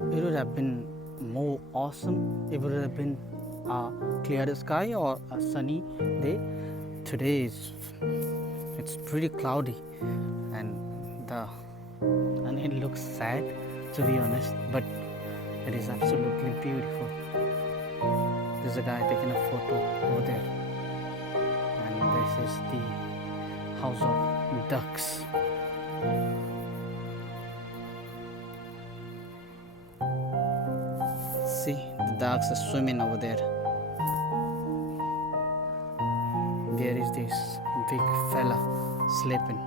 It would have been more awesome. It would have been a clear sky or a sunny day. Today it's pretty cloudy, and it looks sad, to be honest, but it is absolutely beautiful. There's a guy taking a photo over there, and this is the house of ducks. See, the ducks are swimming over there. There is this big fella sleeping.